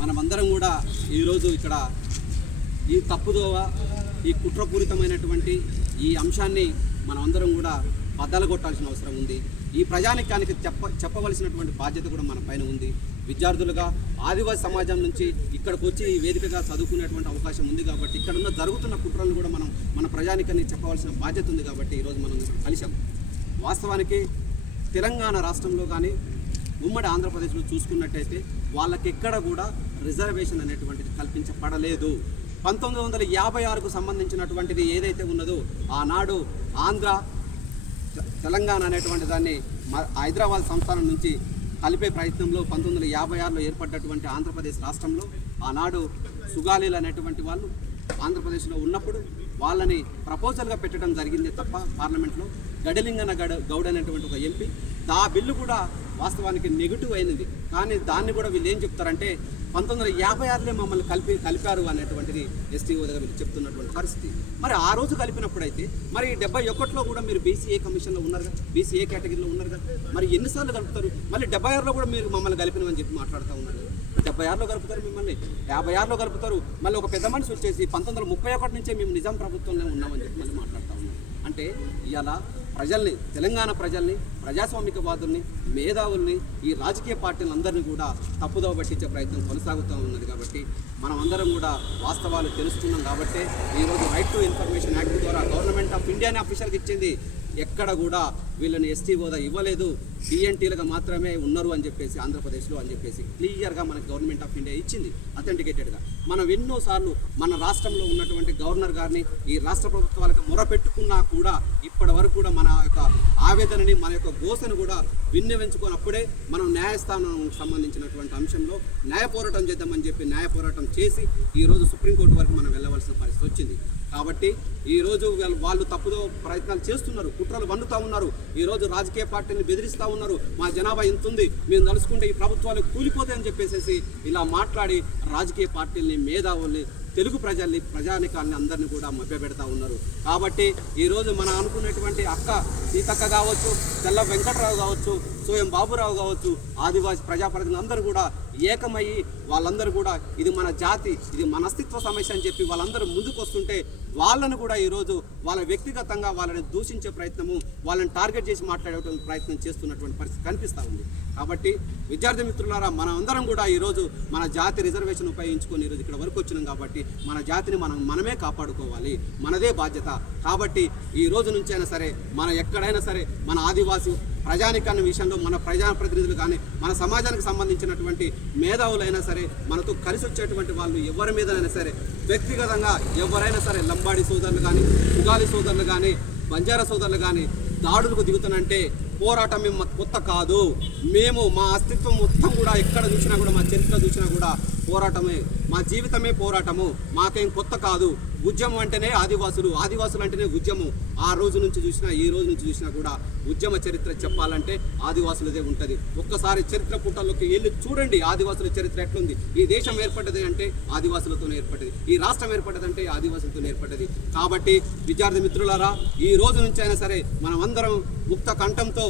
మనమందరం కూడా ఈరోజు ఇక్కడ ఈ తప్పుదోవ ఈ కుట్రపూరితమైనటువంటి ఈ అంశాన్ని మనమందరం కూడా బద్దలు కొట్టాల్సిన అవసరం ఉంది. ఈ ప్రజానికానికి చెప్ప చెప్పవలసినటువంటి బాధ్యత కూడా మన పైన ఉంది. విద్యార్థులుగా ఆదివాసీ సమాజం నుంచి ఇక్కడికి వచ్చి ఈ వేదికగా చదువుకునేటువంటి అవకాశం ఉంది కాబట్టి ఇక్కడ ఉన్న జరుగుతున్న కుట్రలను కూడా మనం మన ప్రజానికని చెప్పవలసిన బాధ్యత ఉంది కాబట్టి ఈరోజు మనం ఇక్కడ కలిసాం వాస్తవానికి తెలంగాణ రాష్ట్రంలో కానీ ఉమ్మడి ఆంధ్రప్రదేశ్లో చూసుకున్నట్టయితే వాళ్ళకి ఎక్కడ కూడా రిజర్వేషన్ అనేటువంటిది కల్పించబడలేదు. పంతొమ్మిది వందల యాభై ఆరుకు సంబంధించినటువంటిది ఏదైతే ఉన్నదో ఆనాడు ఆంధ్ర తెలంగాణ అనేటువంటి దాన్ని మ- హైదరాబాద్ సంస్థానం నుంచి కలిపే ప్రయత్నంలో పంతొమ్మిది వందల యాభై ఆరులో ఏర్పడ్డటువంటి ఆంధ్రప్రదేశ్ రాష్ట్రంలో ఆనాడు సుగాలీలు అనేటువంటి వాళ్ళు ఆంధ్రప్రదేశ్లో ఉన్నప్పుడు వాళ్ళని ప్రపోజల్గా పెట్టడం జరిగింది తప్ప పార్లమెంట్లో గడలింగన గడ గౌడ్ అనేటువంటి ఒక ఎంపీ. ఆ బిల్లు కూడా వాస్తవానికి నెగిటివ్ అయినది. కానీ దాన్ని కూడా వీళ్ళు ఏం చెప్తారంటే పంతొమ్మిది వందల యాభై ఆరులో మమ్మల్ని కలిపి కలిపారు అనేటువంటిది ఎస్టీఓ దగ్గర వీళ్ళు చెప్తున్నటువంటి పరిస్థితి. మరి ఆ రోజు కలిపినప్పుడైతే మరి డెబ్బై ఒకటిలో కూడా మీరు బీసీఏ కమిషన్లో ఉన్నారు కదా? బీసీఏ కేటగిరీలో ఉన్నారు కదా? మరి ఎన్నిసార్లు కలుపుతారు? మళ్ళీ డెబ్బై ఆరులో కూడా మీరు మమ్మల్ని కలిపినమని చెప్పి మాట్లాడుతూ ఉన్నారు డెబ్బై ఆరులో కలుపుతారు మిమ్మల్ని? యాభై ఆరులో కలుపుతారు? మళ్ళీ ఒక పెద్ద మనిషి వచ్చేసి పంతొమ్మిది వందల ముప్పై ఒకటి నుంచే మేము నిజాం ప్రభుత్వంలో ఉన్నామని చెప్పి మళ్ళీ మాట్లాడతాం అంటే ఇవాళ ప్రజల్ని తెలంగాణ ప్రజల్ని ప్రజాస్వామికవాదుల్ని మేధావుల్ని ఈ రాజకీయ పార్టీలందరినీ కూడా తప్పుదోవ పట్టించే ప్రయత్నం కొనసాగుతూ ఉన్నది కాబట్టి మనం అందరం కూడా వాస్తవాలు తెలుసుకున్నాం కాబట్టి ఈరోజు రైట్ టు ఇన్ఫర్మేషన్ యాక్ట్ ద్వారా గవర్నమెంట్ ఆఫ్ ఇండియానే అఫీషియల్గా ఇచ్చింది. ఎక్కడ కూడా వీళ్ళని ఎస్టీ హోదా ఇవ్వలేదు. డిఎన్టీలుగా మాత్రమే ఉన్నారు అని చెప్పేసి ఆంధ్రప్రదేశ్లో అని చెప్పేసి క్లియర్గా మనకి గవర్నమెంట్ ఆఫ్ ఇండియా ఇచ్చింది అథెంటికేటెడ్గా మనం ఎన్నోసార్లు మన రాష్ట్రంలో ఉన్నటువంటి గవర్నర్ గారిని ఈ రాష్ట్ర ప్రభుత్వాలకు మొరపెట్టుకున్నా కూడా ఇప్పటి వరకు కూడా మన యొక్క ఆవేదనని మన యొక్క గోసను కూడా విన్నవించుకున్నప్పుడే మనం న్యాయస్థానం సంబంధించినటువంటి అంశంలో న్యాయ పోరాటం చేద్దామని చెప్పి న్యాయ పోరాటం చేసి ఈరోజు సుప్రీంకోర్టు వరకు మనం వెళ్ళవలసిన పరిస్థితి వచ్చింది. కాబట్టి ఈరోజు వాళ్ళు తప్పుదో ప్రయత్నాలు చేస్తున్నారు కుట్రలు వండుతూ ఉన్నారు. ఈరోజు రాజకీయ పార్టీని బెదిరిస్తూ ఉన్నారు. మా జనాభా ఇంత ఉంది మేము తలుసుకుంటే ఈ ప్రభుత్వాలు కూలిపోతాయని చెప్పేసి ఇలా మాట్లాడి రాజకీయ పార్టీల్ని మేధావుల్ని తెలుగు ప్రజల్ని ప్రజానికాన్ని అందరినీ కూడా మభ్యపెడతా ఉన్నారు. కాబట్టి ఈరోజు మనం అనుకున్నటువంటి అక్క సీతక్క కావచ్చు తెల్ల వెంకటరావు కావచ్చు సోయం బాబురావు కావచ్చు ఆదివాసి ప్రజాప్రతినిధులు అందరూ కూడా ఏకమయ్యి వాళ్ళందరూ కూడా ఇది మన జాతి ఇది మన అస్తిత్వ సమస్య అని చెప్పి వాళ్ళందరూ ముందుకు వస్తుంటే వాళ్ళను కూడా ఈరోజు వాళ్ళ వ్యక్తిగతంగా వాళ్ళని దూషించే ప్రయత్నము వాళ్ళని టార్గెట్ చేసి మాట్లాడేటువంటి ప్రయత్నం చేస్తున్నటువంటి పరిస్థితి కనిపిస్తూ ఉంది. కాబట్టి విద్యార్థి మిత్రులారా మనం అందరం కూడా ఈరోజు మన జాతి రిజర్వేషన్ ఉపయోగించుకొని ఈరోజు ఇక్కడ వరకు వచ్చినాం కాబట్టి మన జాతిని మనం మనమే కాపాడుకోవాలి మనదే బాధ్యత. కాబట్టి ఈ రోజు నుంచైనా సరే మన ఎక్కడైనా సరే మన ఆదివాసీ ప్రజానికాన్ని విషయంలో మన ప్రజాప్రతినిధులు కానీ మన సమాజానికి సంబంధించినటువంటి మేధావులైనా సరే మనతో కలిసి వచ్చేటువంటి వాళ్ళు ఎవరి మీదైనా సరే వ్యక్తిగతంగా ఎవరైనా సరే లంబాడి సోదరులు కానీ ఉగాలి సోదరులు కానీ బంజారా సోదరులు కానీ దాడులకు దిగుతానంటే పోరాటం మేము కొత్త కాదు. మేము మా అస్తిత్వం మొత్తం కూడా ఎక్కడ చూసినా కూడా మా చరిత్ర చూసినా కూడా పోరాటమే మా జీవితమే పోరాటము మాకేం కొత్త కాదు. ఉద్యమం అంటేనే ఆదివాసులు ఆదివాసులు అంటేనే ఉద్యమం. ఆ రోజు నుంచి చూసినా ఈ రోజు నుంచి చూసినా కూడా ఉద్యమ చరిత్ర చెప్పాలంటే ఆదివాసులదే ఉంటుంది. ఒక్కసారి చరిత్ర పుటల్లోకి వెళ్ళి చూడండి ఆదివాసుల చరిత్ర ఎట్లుంది. ఈ దేశం ఏర్పడ్డది అంటే ఆదివాసులతోనే ఏర్పడ్డది. ఈ రాష్ట్రం ఏర్పడ్డదంటే ఆదివాసులతో ఏర్పడ్డది. కాబట్టి విద్యార్థి మిత్రులారా ఈ రోజు నుంచి అయినా సరే మనం అందరం ముక్త కంఠంతో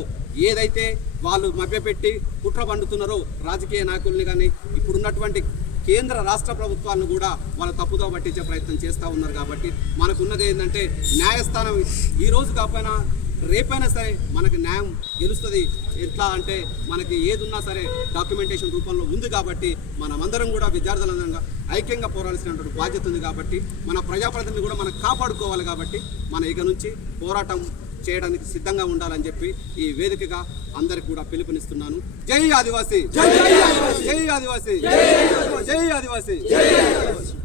ఏదైతే వాళ్ళు మభ్యపెట్టి కుట్ర పండుతున్నారో రాజకీయ నాయకుల్ని కానీ ఇప్పుడున్నటువంటి కేంద్ర రాష్ట్ర ప్రభుత్వాలను కూడా వాళ్ళ తప్పుదో పట్టించే ప్రయత్నం చేస్తూ ఉన్నారు కాబట్టి మనకున్నది ఏంటంటే న్యాయస్థానం ఈ రోజు కాకపోయినా రేపైనా సరే మనకి న్యాయం గెలుస్తుంది. ఎట్లా అంటే మనకి ఏది ఉన్నా సరే డాక్యుమెంటేషన్ రూపంలో ఉంది కాబట్టి మనమందరం కూడా విద్యార్థులందరంగా ఐక్యంగా పోరాడాల్సినటువంటి బాధ్యత ఉంది కాబట్టి మన ప్రజాప్రతినిధులు కూడా మనం కాపాడుకోవాలి కాబట్టి మన ఇక నుంచి పోరాటం చేయడానికి సిద్ధంగా ఉండాలని చెప్పి ఈ వేదికగా అందరికి కూడా పిలుపునిస్తున్నాను. జై ఆదివాసి! జై ఆదివాసీ! జై ఆదివాసీ! జై ఆదివాసీ!